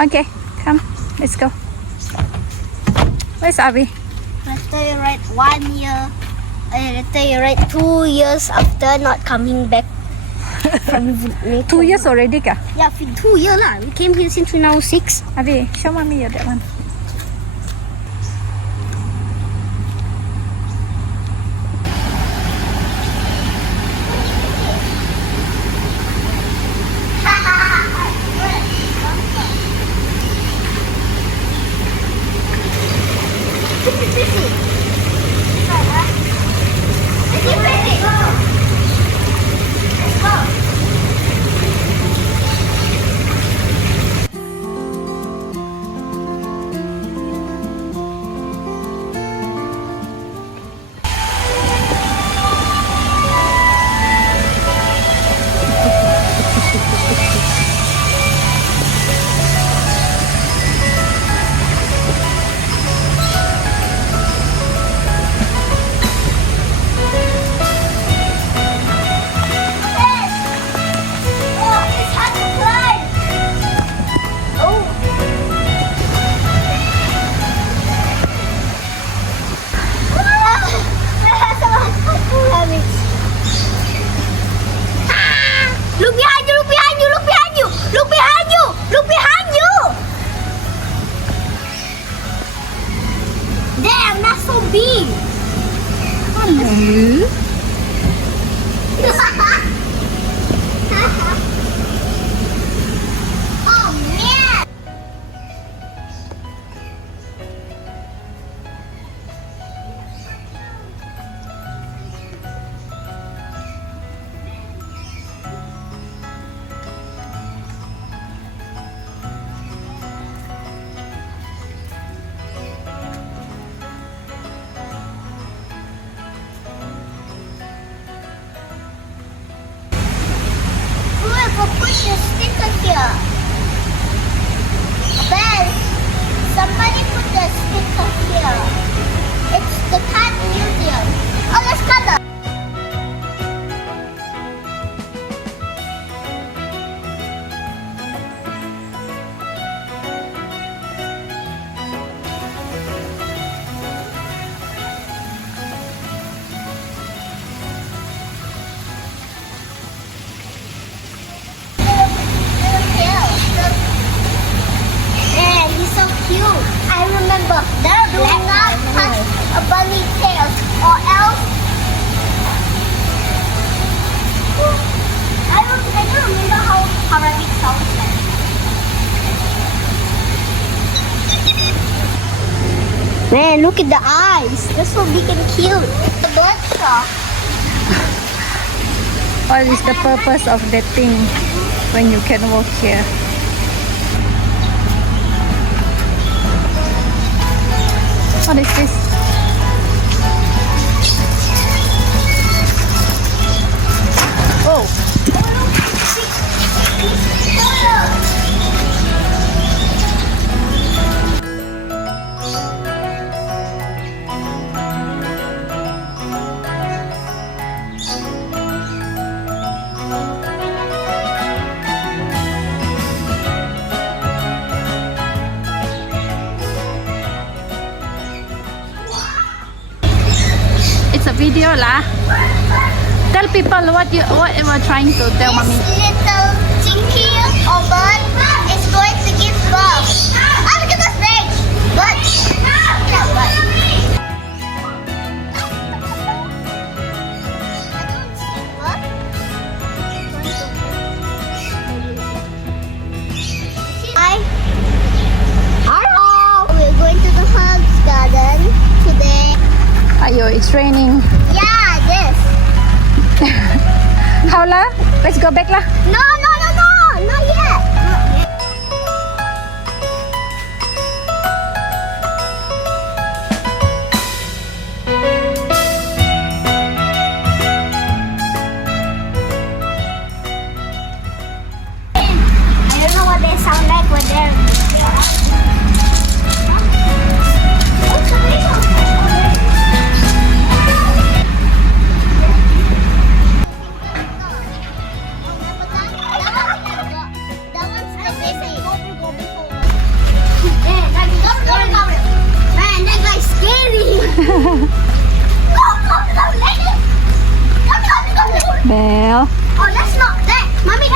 Okay, come. Let's go. Where's Avi? Later you write 1 year. Later you write 2 years after not coming back from Vietnam. 2 years already ka? Yeah, 2 years lah. We came here since we now 6. Avi, show mommy that one. Look behind you, look behind you, look behind you, look behind you, look behind you. Damn, that's so big. Hello. Oh man. Whoever put the sticker here? Ben, somebody put the sticker here. It's the cat museum. Oh, let's cut that. Man, he's so cute. I remember that do not touch a bunny tail or else. I don't remember how rabbit sounds like. Man, look at the eyes. They're so big and cute. The bloodshot. What is the purpose of that thing when you can walk here? What is this? Oh, it's a video lah. Tell people what you were trying to tell mommy. This little chinky or bird is going to give birth. Oh, look at the snake! Bird. Yeah, bird. Hello! We're going to the Hugs Garden today. Ayo, it's raining. Yeah, this. How lah? Let's go back lah. No, not yet. I don't know what they sound like when they're. Belle. Oh, that's not that. Mommy,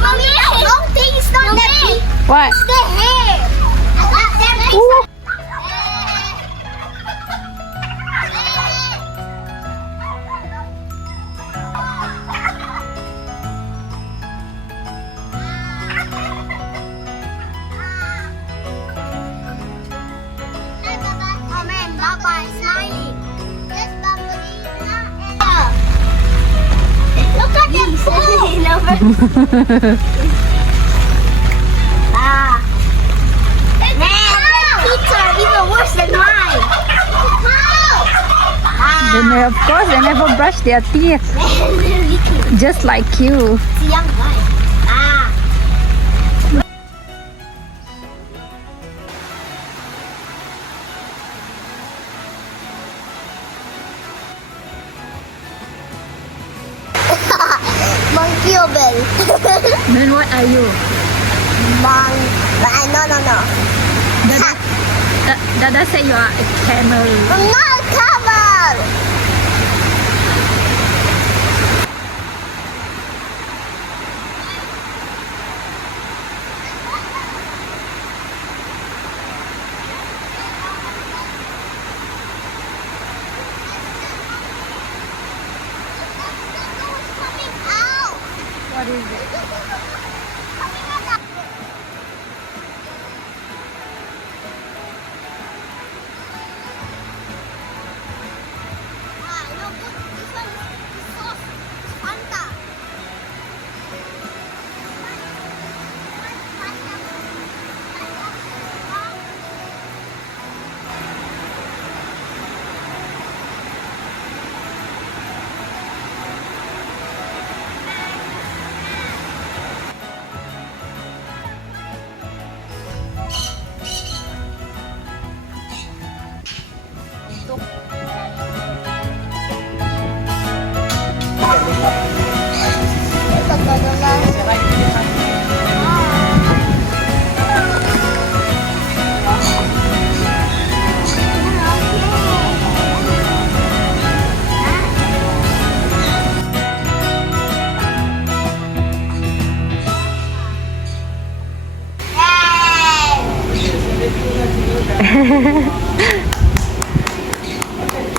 mommy, that long thing is not that big. What? It's the hair. I got that big. Ooh. Oh man, Baba is smiling. Yes, Baba is Look at that Ah. Man, that teeth are even worse than mine. Then of course they never brush their teeth, just like you. It's a young guy. Ah. Monkey or bell? Then what are you? No. Dada say you are a camel. I'm not a camel. What is it?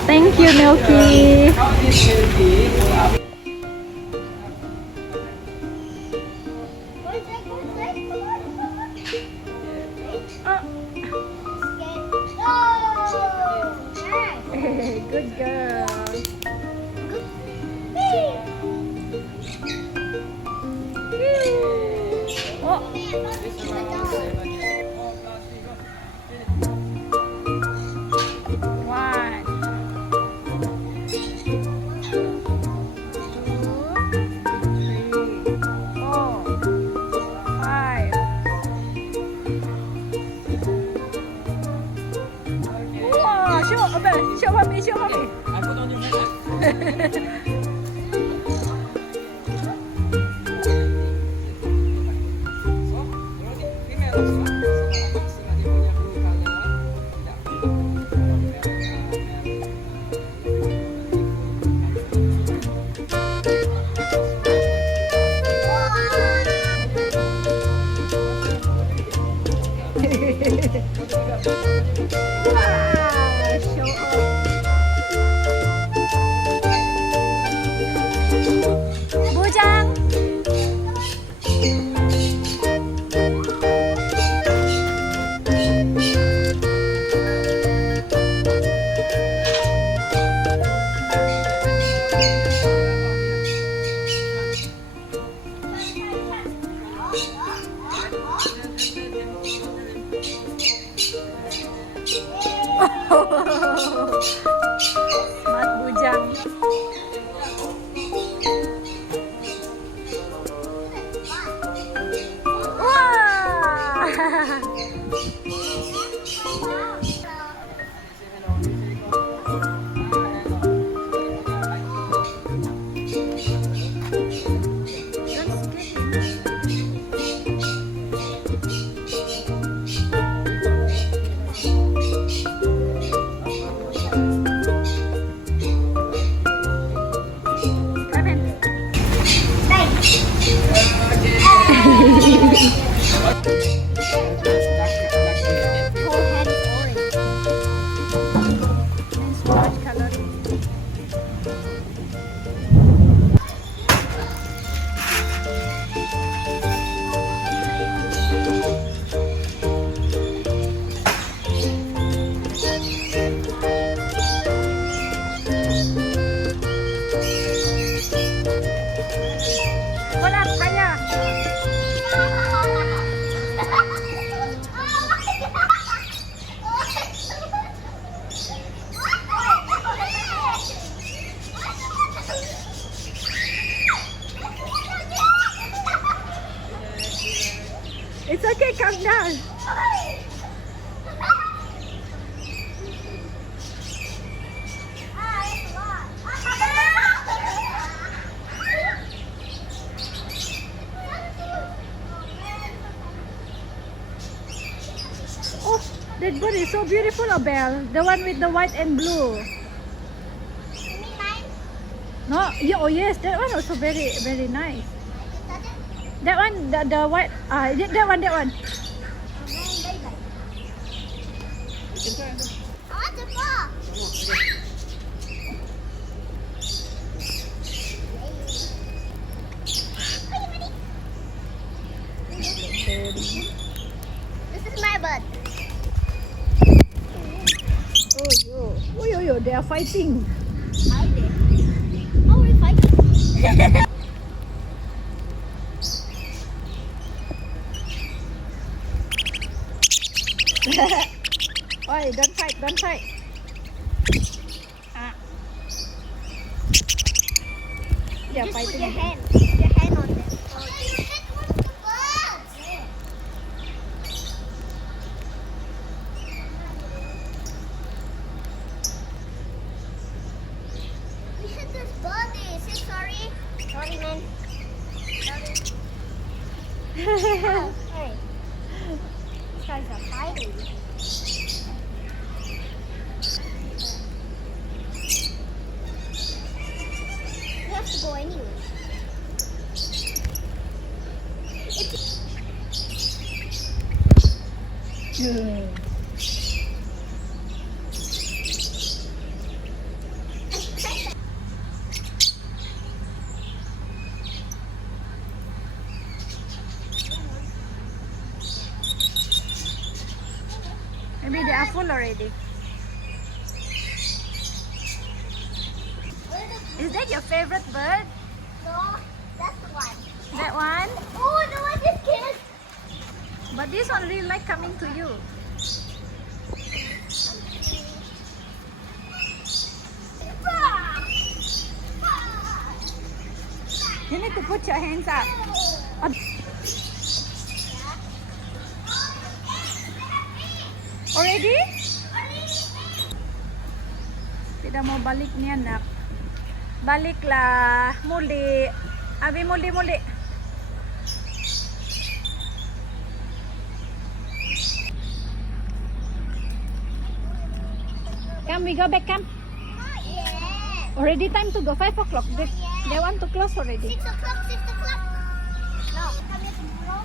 Thank you, Milky. Good girl. One, two, 3, 4, 5. Wow, show, show mommy, show mommy. I put on your head. Wow, show off. Bujang. Smart bujang. It's okay, calm down. Oh, that bird is so beautiful, Abel. The one with the white and blue. No, yeah, oh yes, that one also very, very nice. That one, the white, that one. You can try. I want the ball. This is my bird. Oh, yo, they are fighting. Hi there. Oh, we're fighting. Oi, don't fight. They're Just put fighting. your hand on them. We hit this bird. Say sorry. Sorry, man. Sorry. Oh, hey. These guys are fighting. We have to go anyway. Maybe they are full already. Is that your favorite bird? No, that's the one. That one? Oh, the one just killed. But this one really like coming to you. You need to put your hands up. Already? Tidak mau balik ni anak. Baliklah. Muli. Abi muli. Come, we go back, come. Yeah. Already time to go, 5 o'clock. They want to close already. 6 o'clock. No, come here tomorrow.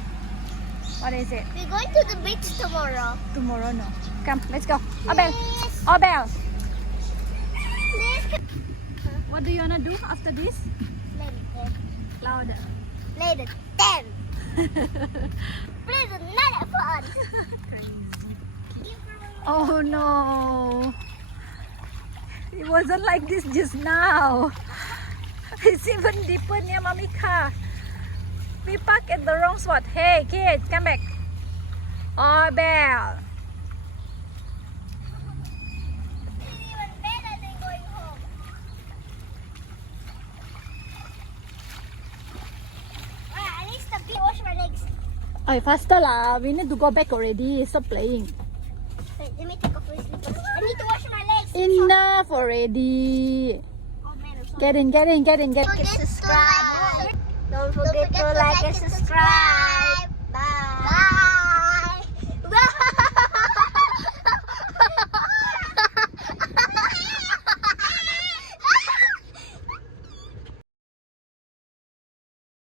What is it? We're going to the beach tomorrow. Tomorrow, no. Come, let's go. Abel. Please. Abel. Please. What do you wanna do after this? Play the 10. Louder. Play the 10. Play the another fun. Oh no. It wasn't like this just now. It's even deeper near Mamika. We parked at the wrong spot. Hey kids, come back. Oh, Belle. It's even better than going home. Alright, I need to wash my legs. Oh, faster lah. We need to go back already. Stop playing. Wait, let me take off my slippers. I need to wash my legs. Enough already. Oh man, I'm so Get in. Don't forget to like and subscribe.